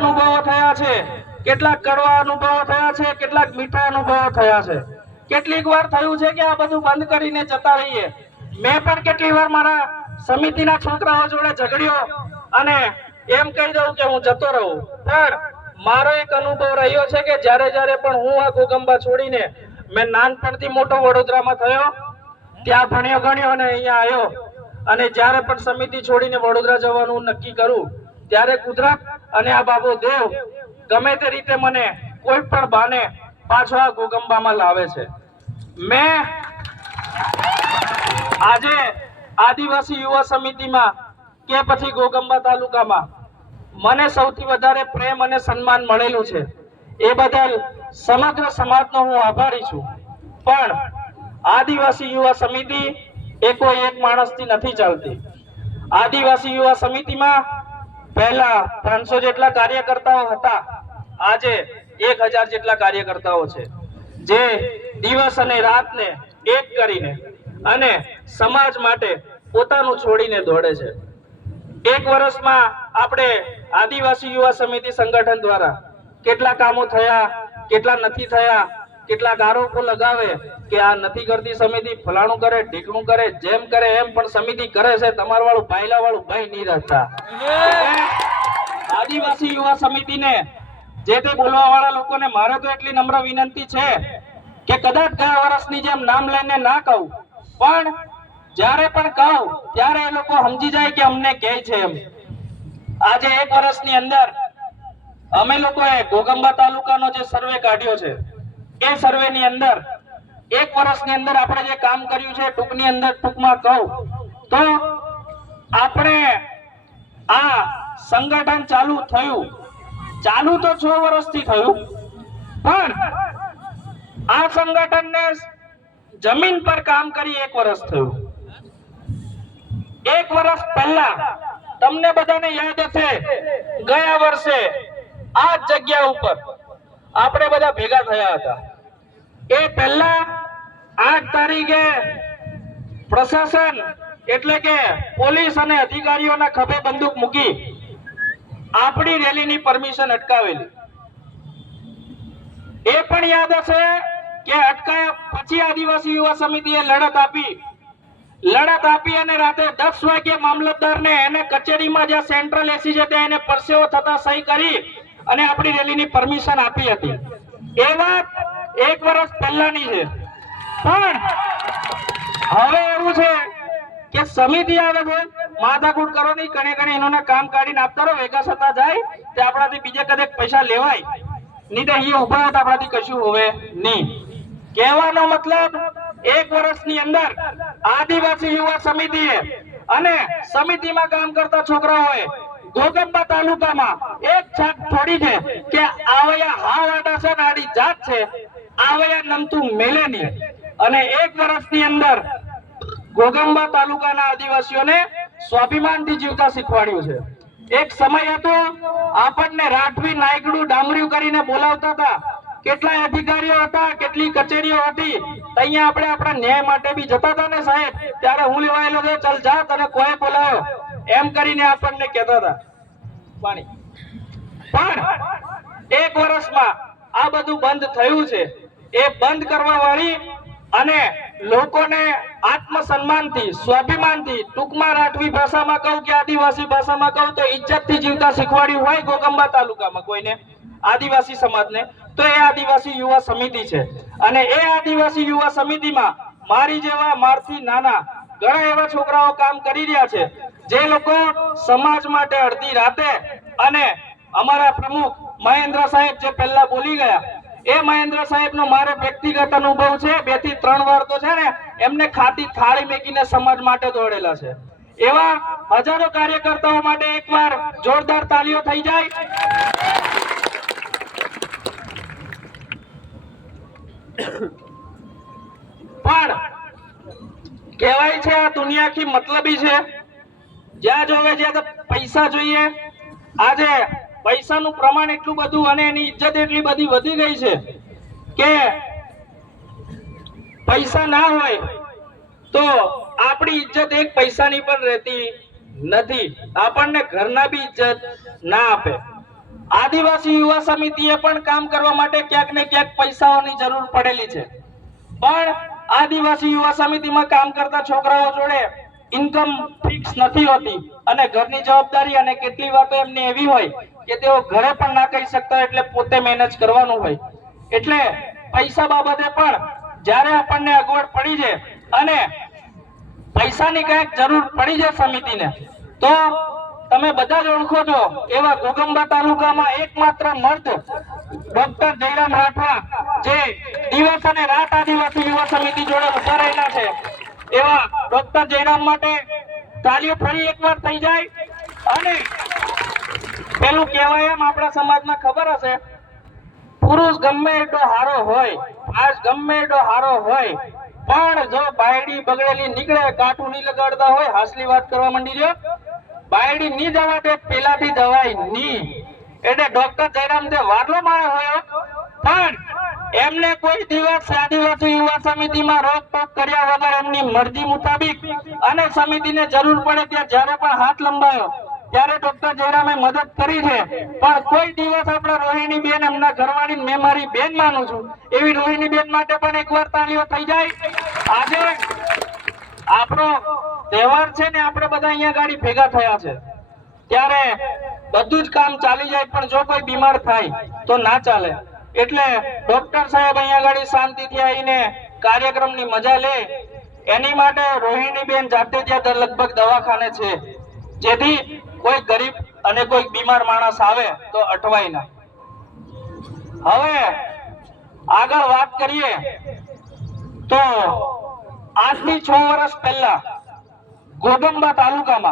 અનુભવો થયા છે, કેટલાક કડવા અનુભવો થયા છે, કેટલાક મીઠા અનુભવો થયા છે. કેટલીક વાર થયું છે કે આ બધું બંધ કરીને જતા રહીએ. મેં પણ કેટલી વાર મારા સમિતિના છોકરાઓ જોડે ઝઘડ્યો અને એમ કહી દઉં કે હું જતો રહું. પણ મારો એક અનુભવ રહ્યો છે કે જ્યારે પણ હું આ ગોગંબા છોડીને મેં નાનપણથી મોટો વડોદરામાં થયો, ત્યાં ભણ્યો ગણ્યો અને અહીંયા આવ્યો, અને જ્યારે પણ સમિતિ છોડીને વડોદરા જવાનું નક્કી કરું ત્યારે કુદરત અને આ બાબો દેવ ગમે તે રીતે મને કોઈ પણ બાને પાછો આ ગોગંબામાં લાવે છે. મેં આજે આદિવાસી યુવા સમિતિમાં કે પછી ગોગંબા તાલુકામાં મને સૌથી વધારે પ્રેમ અને સન્માન મળેલું છે. એ બદલ સમગ્ર સમાજનો હું આભારી છું. પણ આદિવાસી યુવા સમિતિ એ કોઈ એક માણસથી નથી ચાલતી. આદિવાસી યુવા સમિતિમાં પહેલા 300 જેટલા કાર્યકર્તાઓ હતા, આજે 1000 જેટલા કાર્યકર્તાઓ છે, જે દિવસ અને રાતને એક કરીને અને સમાજ માટે પોતાનું છોડીને દોડે છે. એક વર્ષમાં આપણે આદિવાસી યુવા સમિતિ સંગઠન દ્વારા કેટલા કામો થયા, કેટલા નથી થયા, કેટલાક આરોપો લગાવે કે આ નથી કરતી સમિતિ, ફલાણું કરે, ઢીકણું કરે, જેમ કરે એમ, પણ સમિતિ કરે છે. તમારા વાળું ભાઈલા વાળું ભાઈ નહીં રહેતા. આદિવાસી યુવા સમિતિને જે તે બોલવા વાળા લોકોને મારે તો એટલી નમ્ર વિનંતી છે કે કદાચ ગયા વર્ષની જેમ નામ લઈને ના કહું, પણ જ્યારે પણ કહું ત્યારે એ લોકો સમજી જાય કે અમને કહે છે એમ. આજે એક વર્ષની અંદર અમે લોકોએ ગોગંબા તાલુકાનો જે સર્વે કાઢ્યો છે, એ સર્વેની અંદર એક વર્ષની અંદર આપણે જે કામ કર્યું છે, ટૂંકમાં કહું તો આપણે આ સંગઠન ચાલુ તો 6 વર્ષથી થયું, પણ આ સંગઠનને જમીન પર કામ કરી 1 વર્ષ થયું. 1 વર્ષ પહેલા તમને બધાને યાદ હશે, ગયા વર્ષે આ જગ્યા ઉપર આપણે બધા ભેગા થયા હતા. એ પહેલા 8 તારીખે પ્રશાસન એટલે કે પોલીસ અને અધિકારીઓના ખભે બંદૂક મૂકી આપણી રેલીની પરમિશન અટકાવેલી. એ પણ યાદ હશે કે અટકાયા પછી આદિવાસી યુવા સમિતિએ લડત આપી અને રાતે 10 વાગે મામલતદારને એને કચેરીમાં જ્યાં સેન્ટ્રલ એસી છે ત્યાં એને પરસેવો થતા સહી કરી અને આપણી રેલીની પરમિશન આપી હતી. એ વાત 1 વર્ષ પહેલાની છે. પણ હવે એવું છે કે સમિતિ આવે છે, માથાકૂટ કરો નહીં, કણે એનોને કામ કાઢીને આપતા રહો, ભેગા થતા જાય તે આપણાથી બીજે કદેક પૈસા લેવાય નહીં, તો અહીંયા ઉભા હોય તો આપણાથી કશું હોવે નહીં. કહેવાનો મતલબ 1 વર્ષની અંદર આદિવાસી યુવા સમિતિએ અને સમિતિમાં કામ કરતા છોકરાઓએ ગોગંબા તાલુકામાં એક છાપ છોડી છે કે આવયા હાવાડા છે, નાડી જાત છે, આવયા નમતું મેલે નહીં. અને 1 વર્ષની અંદર ગોગંબા તાલુકાના આદિવાસીઓને સ્વાભિમાનથી જીવતા શીખવાડ્યું છે. એક સમય હતો આપણને રાઠવી, નાયકડું, ડામરિયું કરીને બોલાવતા હતા. કેટલાય અધિકારીઓ હતા, કેટલી કચેરીઓ હતી, અહીંયા આપણે આપણા ન્યાય માટે બી જતા હતા ને સાહેબ, ત્યારે હું લેવાયેલો છે, ચાલ જા, તને કોઈ બોલાવ્યો એમ કરીને આપણને કહેતા હતા. પણ 1 વર્ષમાં આ બધું બંધ થયું છે. એ બંધ કરવા વાળી અને લોકોને આત્મસન્માનથી, સ્વાભિમાનથી, ટૂંકમાં રાઠવી ભાષામાં કહું કે આદિવાસી ભાષામાં કહું તો ઇજ્જતથી જીવતા શીખવાડ્યું હોય ગોગંબા તાલુકામાં કોઈને, આદિવાસી સમાજને, તો એ આદિવાસી યુવા સમિતિ છે. અને એ આદિવાસી યુવા સમિતિમાં મારી જેવા, મારથી નાના ઘણા એવા છોકરાઓ કામ કરી રહ્યા છે, જે લોકો સમાજ માટે અડધી રાતે, અને અમારા પ્રમુખ મહેન્દ્ર સાહેબ જે પહેલા બોલી ગયા, એ મહેન્દ્ર સાહેબનો મારે વ્યક્તિગત અનુભવ છે. 2 થી 3 વાર તો છે ને એમને ખાતી થાળી મેકીને સમાજ માટે દોડેલા છે. એવા હજારો કાર્યકર્તાઓ માટે એકવાર જોરદાર તાળીઓ થઈ જાય. પણ કહેવાય છે આ દુનિયા આખી મતલબી છે, જ્યાં જોવે જ્યાં પૈસા જોઈએ. આજે પૈસાનું પ્રમાણ એટલું બધું અને એની ઇજ્જત એટલી બધી વધી ગઈ છે કે પૈસા ના હોય તો આપણી ઇજ્જત 1 પૈસાની પણ રહેતી નથી. આપણને ઘરના બી ઇજ્જત ના આપે. આ આદિવાસી યુવા સમિતિએ પણ કામ કરવા માટે ક્યાંક ને ક્યાંક પૈસાઓની જરૂર પડેલી છે, પણ આદિવાસી યુવા સમિતિમાં કામ કરતા છોકરાઓ જોડે ઇન્કમ ફિક્સ નથી હોતી અને ઘરની જવાબદારી અને કેટલી વાર તો એમને એવી હોય કે તેઓ ઘરે પણ ના કહી શકતા, એટલે પોતે મેનેજ કરવાનું હોય. એટલે પૈસા બાબતે પણ જ્યારે આપણને અગવડ પડી છે અને પૈસાની કંઈક જરૂર પડી છે સમિતિને, તો તમે બધા જ ઓળખો છો એવા ઘોઘંબા તાલુકામાં એકમાત્ર મર્દ ડોક્ટર જયરામ રાઠવા, જે દિવસ અને રાત આદિવાસી યુવા સમિતિ જોડે ઉભા રહેલા છે, એવા ડોક્ટર જયરામ માટે તાલીઓ ફરી એકવાર થઈ જાય. અને પેલું કહેવાય એમ આપણા સમાજમાં ખબર હશે, પુરુષ ગમે એટલો હારો હોય, આજ ગમે એટલો હારો હોય, પણ જો બાયડી બગડેલી નીકળે, કાઠું નહીં લગાડતા હોય, હાસલી વાત કરવા માંડી જો, બાયડી ની જવા દે પેલાથી દવાઈ ની. એટલે ડોક્ટર જયરામ જે વારલો માણસ હોય, પણ એમને કોઈ દિવસ આદિવાસી યુવા સમિતિમાં રોકટોક કર્યા વગર એમની મરજી મુતાબિક અને સમિતિને જરૂર પડે ત્યાં જ્યારે પણ હાથ લંબાયો ત્યારે ડોક્ટર જયરામે મદદ કરી છે. પણ કોઈ દિવસ આપણા રોહિણી બેન, એમના ઘરવાળી મેં મારી બેન માનું છું એવી રોહિણી બેન માટે પણ એકવાર તાળીઓ થઈ જાય. આજે આપણો તહેવાર છે ને, આપણે બધા અહીંયા ગાડી ભેગા થયા છે, ત્યારે બધું જ કામ ચાલી જાય, પણ જો કોઈ બીમાર થાય તો ના ચાલે. એટલે ડોક્ટર સાહેબ અહીંયા ગાડી શાંતિથી આવીને કાર્યક્રમની મજા લે, એની માટે રોહિણી બેન જાતે ત્યાં લગભગ દવાખાને છે, જેથી કોઈ ગરીબ અને કોઈ બીમાર માણસ આવે તો અટવાય ના. હવે આગળ વાત કરીએ તો આજથી 6 વર્ષ પહેલા ઘોઘંબા તાલુકામાં